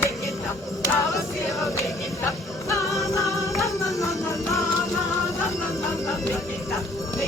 pick it up, dollar silver, pick it up, la la la la la la la la la la la la, pick it up.